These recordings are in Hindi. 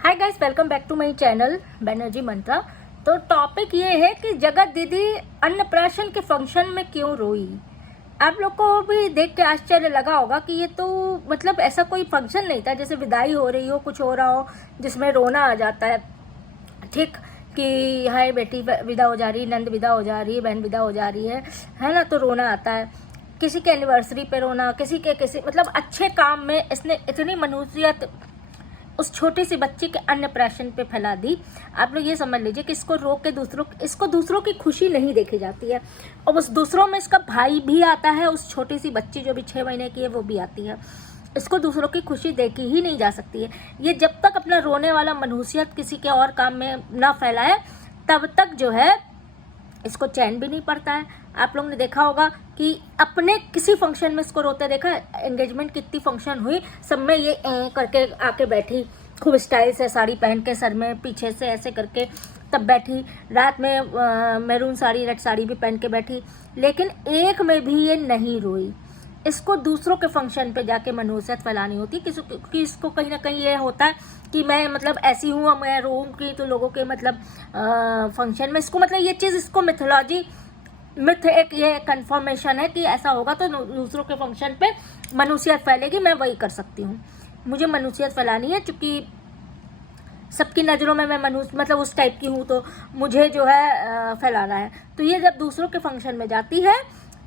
Hi guys, welcome back to my channel Banerjee Mantra. तो टॉपिक ये है कि जगत दीदी अन्नप्राशन के फंक्शन में क्यों रोई। आप लोग को भी देख के आश्चर्य लगा होगा कि ये तो मतलब ऐसा कोई फंक्शन नहीं था जैसे विदाई हो रही हो, कुछ हो रहा हो जिसमें रोना आ जाता है। ठीक कि हाय बेटी विदा हो जा रही, नंद विदा हो जा रही है, बहन विदा हो जा रही है ना, तो रोना आता है। किसी के एनिवर्सरी पे रोना, किसी मतलब अच्छे काम में इसने इतनी मनुष्यत उस छोटी सी बच्ची के अन्नप्राशन पे फैला दी। आप लोग ये समझ लीजिए कि इसको रोक के इसको दूसरों की खुशी नहीं देखी जाती है, और उस दूसरों में इसका भाई भी आता है, उस छोटी सी बच्ची जो भी 6 महीने की है वो भी आती है। इसको दूसरों की खुशी देखी ही नहीं जा सकती है। ये जब तक अपना रोने वाला मनुष्यत किसी के और काम में ना फैलाए तब तक जो है इसको चैन भी नहीं पड़ता है। आप लोगों ने देखा होगा कि अपने किसी फंक्शन में इसको रोते देखा, एंगेजमेंट कितनी फंक्शन हुई, सब में ये करके आके बैठी, खूब स्टाइल से साड़ी पहन के सर में पीछे से ऐसे करके तब बैठी, रात में मैरून साड़ी रेड साड़ी भी पहन के बैठी, लेकिन एक में भी ये नहीं रोई। इसको दूसरों के फंक्शन पे जाके मनुष्यत फैलानी होती है क्योंकि इसको कहीं ना कहीं ये होता है कि मैं मतलब ऐसी हूँ, मैं रोऊंगी तो लोगों के मतलब फंक्शन में इसको मतलब ये चीज़ इसको मिथोलॉजी मिथ एक ये कंफर्मेशन है कि ऐसा होगा तो दूसरों के फंक्शन पे मनुष्यत फैलेगी, मैं वही कर सकती हूँ। मुझे मनुष्यत फैलानी है क्योंकि सबकी नज़रों में मैं मनुष्य मतलब उस टाइप की हूँ, तो मुझे जो है फैलाना है। तो ये जब दूसरों के फंक्शन में जाती है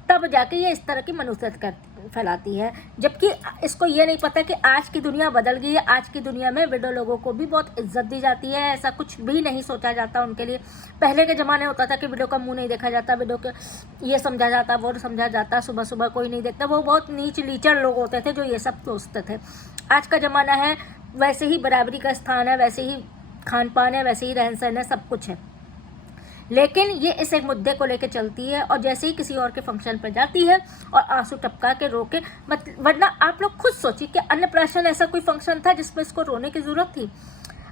तब जाके ये इस तरह की मनुष्यत फैलाती है, जबकि इसको ये नहीं पता कि आज की दुनिया बदल गई है। आज की दुनिया में विडो लोगों को भी बहुत इज्जत दी जाती है, ऐसा कुछ भी नहीं सोचा जाता उनके लिए। पहले के ज़माने होता था कि विडो का मुंह नहीं देखा जाता, विडो के ये समझा जाता वो समझा जाता, सुबह सुबह कोई नहीं देखता, वो बहुत नीच लीचड़ लोग होते थे जो ये सब सोचते थे। आज का ज़माना है, वैसे ही बराबरी का स्थान है, वैसे ही खान पान है, वैसे ही रहन सहन है, सब कुछ है। लेकिन ये इस एक मुद्दे को लेकर चलती है और जैसे ही किसी और के फंक्शन पर जाती है और आंसू टपका के रोके वरना आप लोग खुद सोचिए कि अन्नप्राशन ऐसा कोई फंक्शन था जिसमें इसको रोने की जरूरत थी।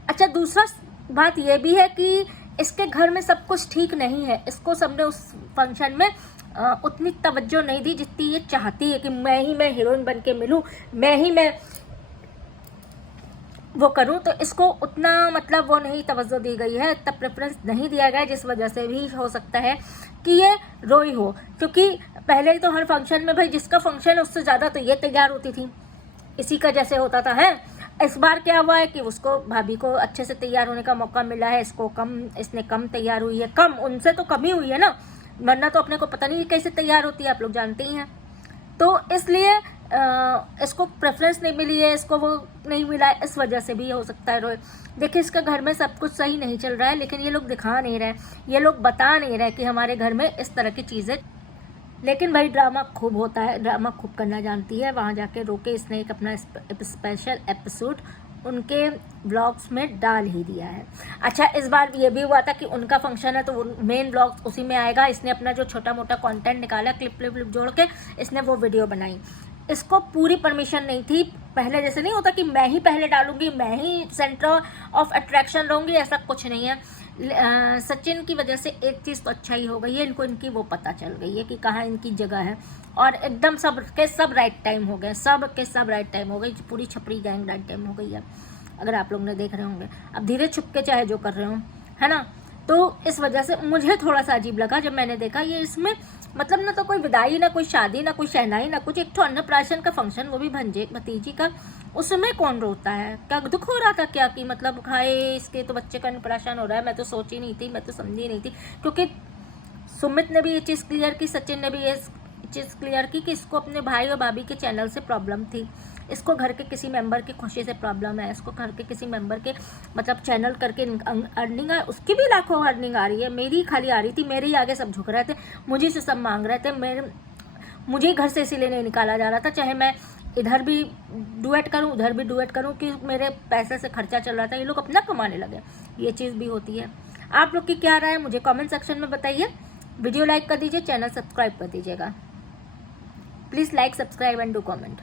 अच्छा, दूसरा बात यह भी है कि इसके घर में सब कुछ ठीक नहीं है। इसको सबने उस फंक्शन में उतनी तवज्जो नहीं दी जितनी ये चाहती है कि मैं हीरोइन बन के मिलूँ, मैं वो करूं, तो इसको उतना मतलब वो नहीं तवज्जो दी गई है, इतना प्रेफरेंस नहीं दिया गया, जिस वजह से भी हो सकता है कि ये रोई हो। क्योंकि पहले तो हर फंक्शन में भाई जिसका फंक्शन है उससे ज़्यादा तो ये तैयार होती थी, इसी का जैसे होता था है। इस बार क्या हुआ है कि उसको भाभी को अच्छे से तैयार होने का मौका मिला है, इसने कम तैयार हुई है, कम उनसे तो कम ही हुई है ना, वरना तो अपने को पता नहीं कैसे तैयार होती है, आप लोग जानते ही हैं। तो इसलिए इसको प्रेफरेंस नहीं मिली है, इसको वो नहीं मिला है, इस वजह से भी हो सकता है रोए। देखिए, इसका घर में सब कुछ सही नहीं चल रहा है, लेकिन ये लोग दिखा नहीं रहे, ये लोग बता नहीं रहे कि हमारे घर में इस तरह की चीज़ें। लेकिन भाई ड्रामा खूब होता है, ड्रामा खूब करना जानती है। वहाँ जाके रोके इसने एक अपना स्पेशल एपिसोड उनके ब्लॉग्स में डाल ही दिया है। अच्छा, इस बार ये भी हुआ था कि उनका फंक्शन है तो मेन ब्लॉग उसी में आएगा। इसने अपना जो छोटा मोटा कंटेंट निकाला, क्लिप जोड़ के इसने वो वीडियो बनाई। इसको पूरी परमिशन नहीं थी, पहले जैसे नहीं होता कि मैं ही पहले डालूंगी, मैं ही सेंटर ऑफ अट्रैक्शन रहूंगी, ऐसा कुछ नहीं है। सचिन की वजह से एक चीज़ तो अच्छा ही हो गई है, इनको इनकी वो पता चल गई है कि कहाँ इनकी जगह है, और एकदम सब के सब राइट टाइम हो गए, सब के सब राइट टाइम हो गई, पूरी छपरी गैंग राइट टाइम हो गई है। अगर आप लोग ने देख रहे होंगे, अब धीरे छुप के चाहे जो कर रहे हो, है ना। तो इस वजह से मुझे थोड़ा सा अजीब लगा जब मैंने देखा ये इसमें मतलब ना तो कोई विदाई, ना कोई शादी, ना कोई शहनाई, ना कुछ, एक तो अन्नप्राशन का फंक्शन, वो भी भतीजी का, उसमें कौन रोता है? क्या दुख हो रहा था क्या कि मतलब खाए इसके तो बच्चे का अन्नप्राशन हो रहा है? मैं तो सोची नहीं थी, मैं तो समझी नहीं थी, क्योंकि सुमित ने भी ये चीज़ क्लियर की, सचिन ने भी ये चीज़ क्लियर की कि इसको अपने भाई और भाभी के चैनल से प्रॉब्लम थी, इसको घर के किसी मेंबर की खुशी से प्रॉब्लम है, इसको घर के किसी मेंबर के मतलब चैनल करके अर्निंग है, उसकी भी लाखों अर्निंग आ रही है, मेरी खाली आ रही थी, मेरे ही आगे सब झुक रहे थे, मुझे से सब मांग रहे थे, मुझे घर से इसीलिए नहीं निकाला जा रहा था, चाहे मैं इधर भी डुएट करूं उधर भी डुएट करूं, कि मेरे पैसे से खर्चा चल रहा था, ये लोग अपना कमाने लगे, ये चीज़ भी होती है। आप लोग की क्या राय है मुझे कमेंट सेक्शन में बताइए। वीडियो लाइक कर दीजिए, चैनल सब्सक्राइब कर दीजिएगा, please like subscribe and do comment.